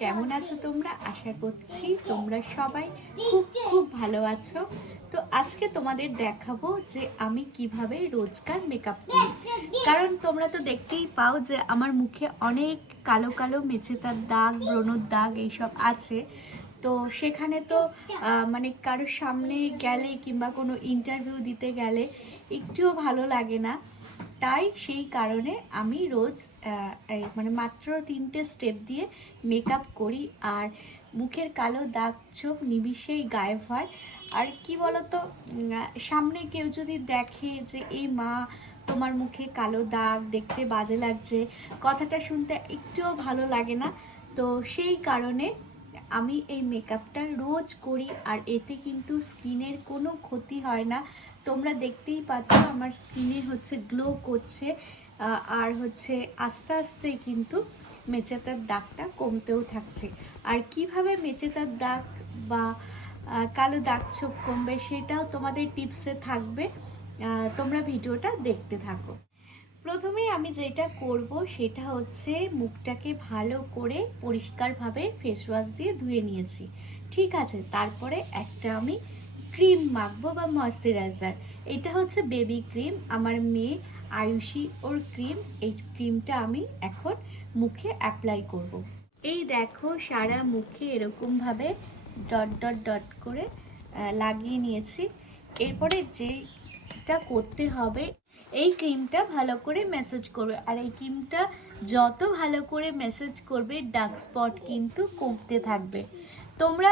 কেমন আছো তোমরা? আশা করছি তোমরা সবাই খুব খুব ভালো আছো। তো আজকে তোমাদের দেখাবো যে আমি কিভাবে রোজকার মেকআপ করি। কারণ তোমরা তো দেখতেই পাও যে আমার মুখে অনেক কালো কালো মেচেদার দাগ, ব্রণর দাগ এইসব আছে। তো সেখানে তো মানে কারোর সামনে গেলে কিংবা কোনো ইন্টারভিউ দিতে গেলে একটুও ভালো লাগে না। তাই সেই কারণে আমি রোজ মানে মাত্র 3টে স্টেপ দিয়ে মেকআপ করি, আর মুখের কালো দাগ ছোপ নিমিষেই গায়েব হয়। আর কি বলতো, সামনে কেউ যদি দেখে যে এই মা তোমার মুখে কালো দাগ, দেখতে বাজে লাগছে, কথাটা শুনতে একটুও ভালো লাগে না। তো সেই কারণে আমি এই মেকআপটা রোজ করি, আর এতে কিন্তু স্কিনের কোনো ক্ষতি হয় না। তোমরা দেখতেই পাচ্ছ আমার স্কিনে হচ্ছে গ্লো করছে, আর হচ্ছে আস্তে আস্তে কিন্তু মেচেদার দাগটা কমতেও থাকছে। আর কিভাবে মেচেদার দাগ বা কালো দাগ ছোপ কমবে সেটাও তোমাদের টিপসে থাকবে। তোমরা ভিডিওটা দেখতে থাকো। প্রথমেই আমি যেটা করব সেটা হচ্ছে মুখটাকে ভালো করে পরিষ্কারভাবে ফেস ওয়াশ দিয়ে ধুয়ে নিয়েছি, ঠিক আছে। তারপরে একটা আমি ক্রিম মাখবো বা ময়শ্চারাইজার। এটা হচ্ছে বেবি ক্রিম, আমার মেয়ে আয়ুষী ওর ক্রিম। এই ক্রিমটা আমি এখন মুখে অ্যাপ্লাই করব। এই দেখো সারা মুখে এরকমভাবে ডট ডট ডট করে লাগিয়ে নিয়েছি। এরপরে যেটা করতে হবে, এই ক্রিমটা ভালো করে ম্যাসাজ করবে, আর এই ক্রিমটা যত ভালো করে ম্যাসাজ করবে ডার্ক স্পট কিন্তু কমতে থাকবে। তোমরা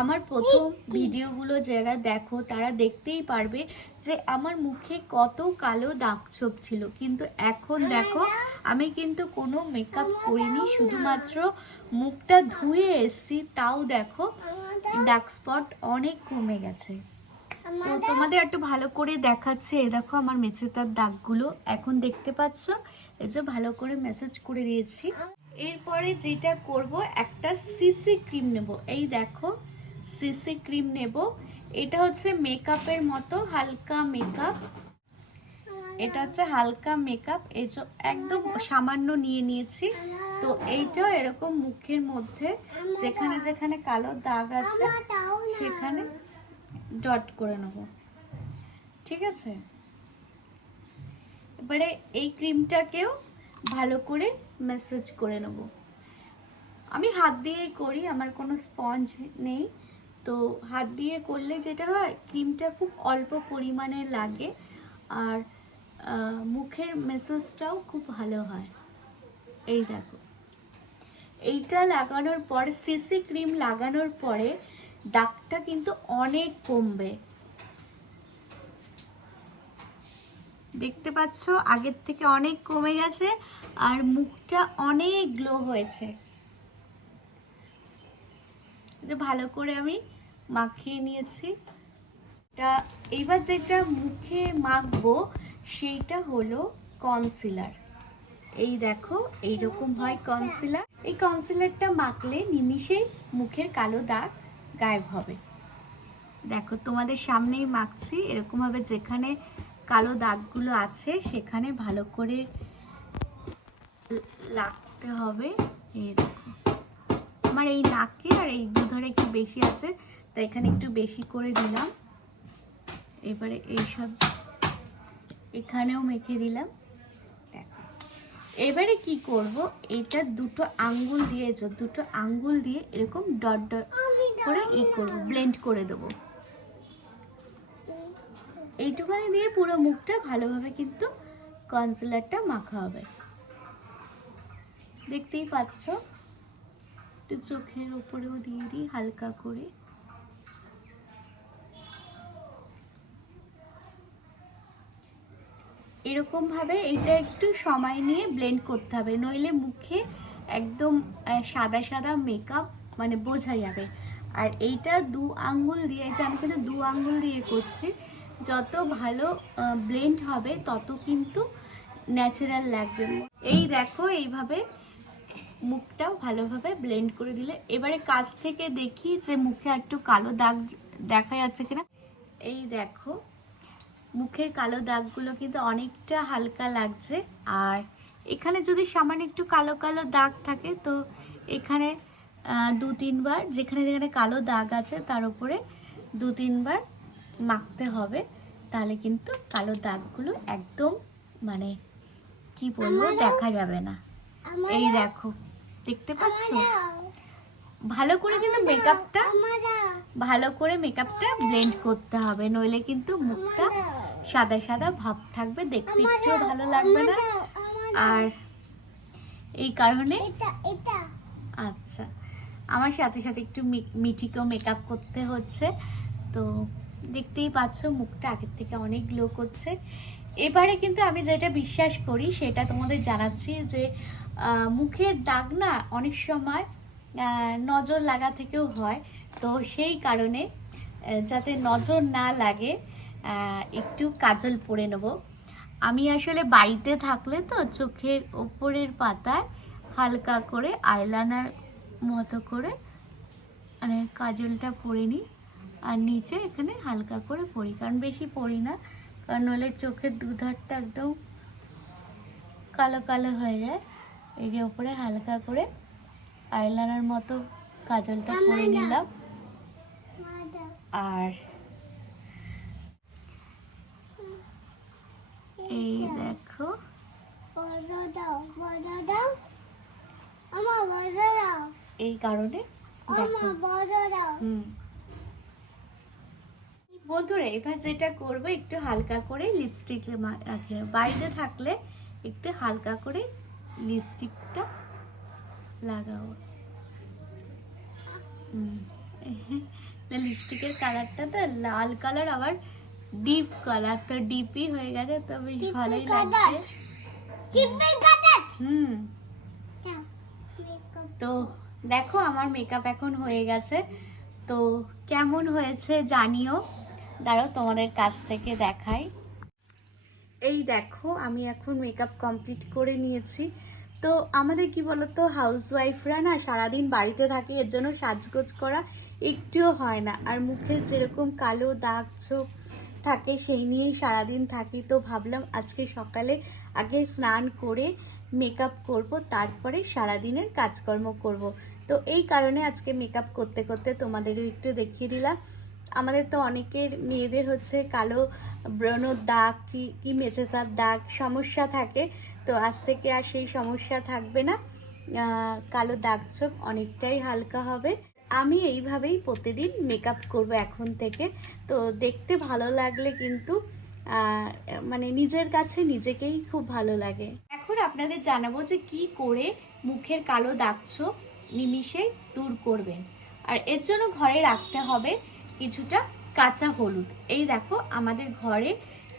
আমার প্রথম ভিডিওগুলো যারা দেখো তারা দেখতেই পারবে যে আমার মুখে কত কালো দাগ ছোপ ছিল, কিন্তু এখন দেখো আমি কিন্তু কোনো মেকআপ করিনি, শুধুমাত্র মুখটা ধুয়ে এসছি, তাও দেখো ডার্ক স্পট অনেক কমে গেছে। তো তোমাদের একটু ভালো করে দেখাচ্ছে, দেখো আমার মেচেদার দাগগুলো এখন দেখতে পাচ্ছ, এই যে ভালো করে মেসেজ করে দিয়েছি। এরপরে যেটা করব, একটা সিসি ক্রিম নেব। এই দেখো সিসি ক্রিম নেব, এটা হচ্ছে মেকআপের মতো হালকা মেকআপ। এটা হচ্ছে হালকা মেকআপ, এই যে একদম সামান্য নিয়ে নিয়েছি। তো এইটাও এরকম মুখের মধ্যে যেখানে যেখানে কালো দাগ আছে সেখানে ডট করে নেব, ঠিক আছে। এবারে এই ক্রিমটাকেও ভালো করে ম্যাসাজ করে নেব। আমি হাত দিয়েই করি, আমার কোনো স্পঞ্জ নেই। তো হাত দিয়ে করলে যেটা হয়, ক্রিমটা খুব অল্প পরিমাণে লাগে, আর মুখের ম্যাসাজটাও খুব ভালো হয়। এই দেখো এইটা লাগানোর পর, সিসি ক্রিম লাগানোর পরে দাগটা কিন্তু অনেক কমবে। দেখতে পাচ্ছ আগের থেকে অনেক কমে গেছে, আর মুখটা অনেক গ্লো হয়েছে। যে ভালো করে আমি মাখিয়ে নিয়েছি। এইবার যেটা মুখে মাখবো সেইটা হলো কনসিলার। এই দেখো এইরকম হয় কনসিলার। এই কনসিলারটা মাখলে নিমিষেই মুখের কালো দাগ গায়েব হবে। দেখো তোমাদের সামনেই মাখছি, এরকমভাবে যেখানে কালো দাগগুলো আছে সেখানে ভালো করে লাগতে হবে। এই দেখো আমার এই নাকে আর এই দুধারে একটু বেশি আছে, তাই এখানে একটু বেশি করে দিলাম। এবারে এইসব এখানেও মেখে দিলাম। এবারে কি করব, এটা দুটো আঙ্গুল দিয়ে এরকম ডট ডট করে করব, ব্লেন্ড করে দেবো। এইটুখানি দিয়ে পুরো মুখটা ভালোভাবে কিন্তু কনসিলারটা মাখা হবে। দেখতেই পাচ্ছ, একটু চোখের উপরেও দিয়ে দিই হালকা করে। এরকম ভাবে এটা একটু সময় নিয়ে ব্লেন্ড করতে হবে, নইলে মুখে একদম সাদা সাদা মেকআপ মানে বোঝা যাবে। আর এইটা দু আঙ্গুল দিয়ে, যে আমি কিন্তু দু আঙ্গুল দিয়ে করছি, যত ভালো ব্লেন্ড হবে তত কিন্তু ন্যাচারাল লাগবে। এই দেখো এইভাবে মুখটাও ভালোভাবে ব্লেন্ড করে দিলে। এবারে কাছ থেকে দেখি যে মুখে একটু কালো দাগ দেখা যাচ্ছে কিনা। এই দেখো মুখের কালো দাগগুলো কিন্তু অনেকটা হালকা লাগছে, আর এখানে যদি সামান্য একটু কালো কালো দাগ থাকে তো এখানে 2-3 বার যেখানে যেখানে কালো দাগ আছে তার উপরে 2-3 বার মাখতে হবে, তাহলে কিন্তু কালো দাগগুলো একদম মানে কি বলবো দেখা যাবে না। এই দেখো, দেখতে পাচ্ছ? ভালো করে কিন্তু ভালো করে মেকআপটা ব্লেন্ড করতে হবে, নইলে কিন্তু মুখটা সাদা সাদা ভাব থাকবে, দেখতে একটু ভালো লাগবে না। আর এই কারণে আচ্ছা, আমার সাথে সাথে একটু মিঠিকেও মেকআপ করতে হচ্ছে। তো দেখতেই পাচ্ছ মুখটা আগের থেকে অনেক গ্লো করছে। এবারে কিন্তু আমি যেটা বিশ্বাস করি সেটা তোমাদের জানাচ্ছি যে মুখের দাগ না অনেক সময় নজর লাগা থেকেও হয়। তো সেই কারণে যাতে নজর না লাগে একটু কাজল পরে নেব। আমি আসলে বাড়িতে থাকলে তো চোখের ওপরের পাতায় হালকা করে আইলাইনার মতো করে মানে কাজলটা পরে নিই, আর নিচে এখানে হালকা করে পরি, কারণ বেশি পরি না, কারণ নইলে চোখের দুধারটা একদম কালো কালো হয়ে যায়। এই যে ওপরে হালকা করে আইলাইনার মতো কাজলটা পরে নিলাম। আর এই দেখো, এই কারণে বন্ধুরা এবার যেটা করবো একটু হালকা করে লিপস্টিক রাখে, বাড়িতে থাকলে একটু হালকা করে লিপস্টিকটা লাগাও। লিপস্টিকের কালারটা তো লাল কালার, আবার ডিপ কালার, তো ডিপই হয়ে গেছে, তো বেশ ভালোই লাগছে। তো দেখো আমার মেকআপ এখন হয়ে গেছে, তো কেমন হয়েছে জানিও। দাঁড়াও তোমাদের কাছ থেকে দেখাই। এই দেখো আমি এখন মেকআপ কমপ্লিট করে নিয়েছি। তো আমাদের কি বলতো, হাউসওয়াইফরা না সারাদিন বাড়িতে থাকে, এর জন্য সাজগোজ করা একটুও হয় না, আর মুখে যেরকম কালো দাগ ছোপ থাকে সেই নিয়েই সারাদিন থাকি। তো ভাবলাম আজকে সকালে আগে স্নান করে মেকআপ করব, তারপরে সারাদিনের কাজকর্ম করব। তো এই কারণে আজকে মেকআপ করতে করতে তোমাদেরও একটু দেখিয়ে দিলাম। আমাদের তো অনেকের মেয়েদের হচ্ছে কালো ব্রণর দাগ কি মেচেতার দাগ সমস্যা থাকে, তো আজ থেকে আর সেই সমস্যা থাকবে না, কালো দাগ ছোপ অনেকটাই হালকা হবে। আমি এইভাবেই প্রতিদিন মেকআপ করব এখন থেকে। তো দেখতে ভালো লাগলে কিন্তু মানে নিজের কাছে নিজেকেই খুব ভালো লাগে। এখন আপনাদের জানাবো যে কি করে মুখের কালো দাগ ছোপ নিমিষে দূর করবেন। আর এর জন্য ঘরে রাখতে হবে কিছুটা কাঁচা হলুদ। এই দেখো আমাদের ঘরে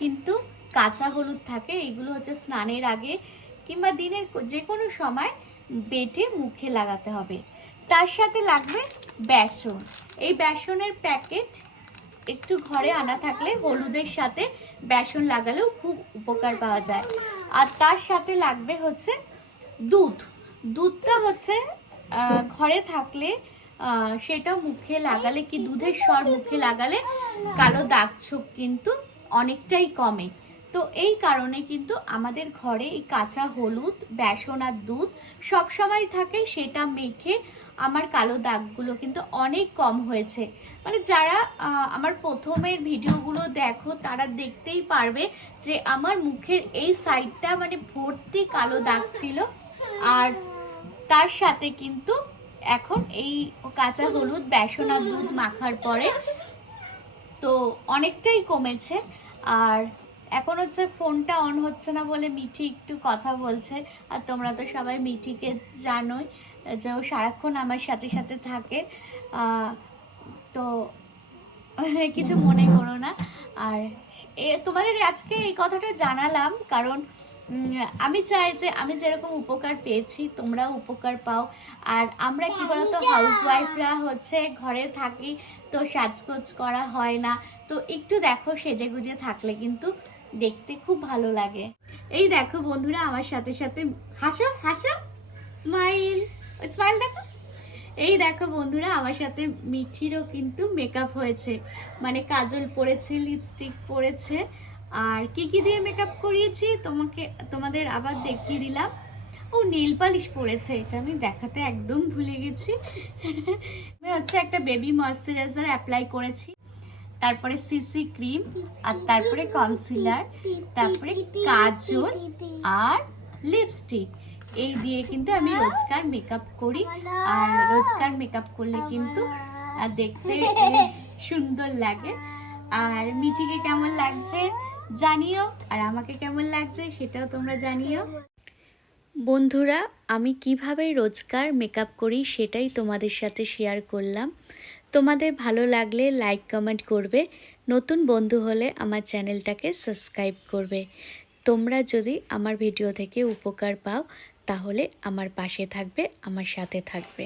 কিন্তু কাঁচা হলুদ থাকে, এইগুলো হচ্ছে স্নানের আগে কিংবা দিনের যে কোনো সময় বেটে মুখে লাগাতে হবে। তার সাথে লাগবে বেসন। এই বেসনের প্যাকেট একটু ঘরে আনা থাকলে হলুদের সাথে বেসন লাগালেও খুব উপকার পাওয়া যায়। আর তার সাথে লাগবে হচ্ছে দুধ। দুধটা হচ্ছে ঘরে থাকলে সেটা মুখে লাগালে কি দুধের স্বর মুখে লাগালে কালো দাগ ছোপ কিন্তু অনেকটাই কমে। তো এই কারণে কিন্তু আমাদের ঘরে এই কাঁচা হলুদ, বেসন আর দুধ সব সময় থাকে, সেটা মেখে আমার কালো দাগগুলো কিন্তু অনেক কম হয়েছে। মানে যারা আমার প্রথমের ভিডিওগুলো দেখো তারা দেখতেই পারবে যে আমার মুখের এই সাইডটা মানে ভর্তি কালো দাগ ছিল, আর তার সাথে কিন্তু এখন এই কাঁচা হলুদ, বেসন আর দুধ মাখার পরে তো অনেকটাই কমেছে। আর এখন হচ্ছে ফোনটা অন হচ্ছে না বলে মিঠি একটু কথা বলছে, আর তোমরা তো সবাই মিঠিকে জানোই যে ও সারাক্ষণ আমার সাথে সাথে থাকে, তো কিছু মনে করো না। আর তোমাদের আজকে এই কথাটা জানালাম কারণ আমি চাই যে আমি যেরকম উপকার পেয়েছি তোমরাও উপকার পাও। আর আমরা কি বলতো হাউসওয়াইফরা হচ্ছে ঘরে থাকি, তো সাজগোজ করা হয় না, তো একটু দেখো সেজে গুজে থাকলে কিন্তু দেখতে খুব ভালো লাগে। এই দেখো বন্ধুরা আমার সাথে সাথে হাসো হাসো, স্মাইল স্মাইল দেখো। এই দেখো বন্ধুরা আমার সাথে মিঠিরও কিন্তু মেকআপ হয়েছে, মানে কাজল পরেছে, লিপস্টিক পরেছে, আর কি কি দিয়ে মেকআপ করিয়েছি তোমাদের আবার দেখিয়ে দিলাম। ও নেল পালিশ পরেছে, এটা আমি দেখাতে একদম ভুলে গেছি। আমি হচ্ছে একটা বেবি ময়শ্চারাইজার অ্যাপ্লাই করেছি, তারপরে সিসি ক্রিম, আর তারপরে কনসিলার, তারপরে কাজল আর লিপস্টিক। এই দিয়ে কিন্তু আমি রোজকার মেকআপ করি। আর রোজকার মেকআপ করলে কিন্তু দেখতে সুন্দর লাগে। আর মিঠিকে কেমন লাগছে জানিও, আর আমাকে কেমন লাগছে সেটাও তোমরা জানিও। বন্ধুরা, আমি কিভাবে রোজকার মেকআপ করি সেটাই তোমাদের সাথে শেয়ার করলাম। তোমাদের ভালো লাগলে লাইক কমেন্ট করবে, নতুন বন্ধু হলে আমার চ্যানেলটাকে সাবস্ক্রাইব করবে। তোমরা যদি আমার ভিডিও থেকে উপকার পাও তাহলে আমার পাশে থাকবে, আমার সাথে থাকবে।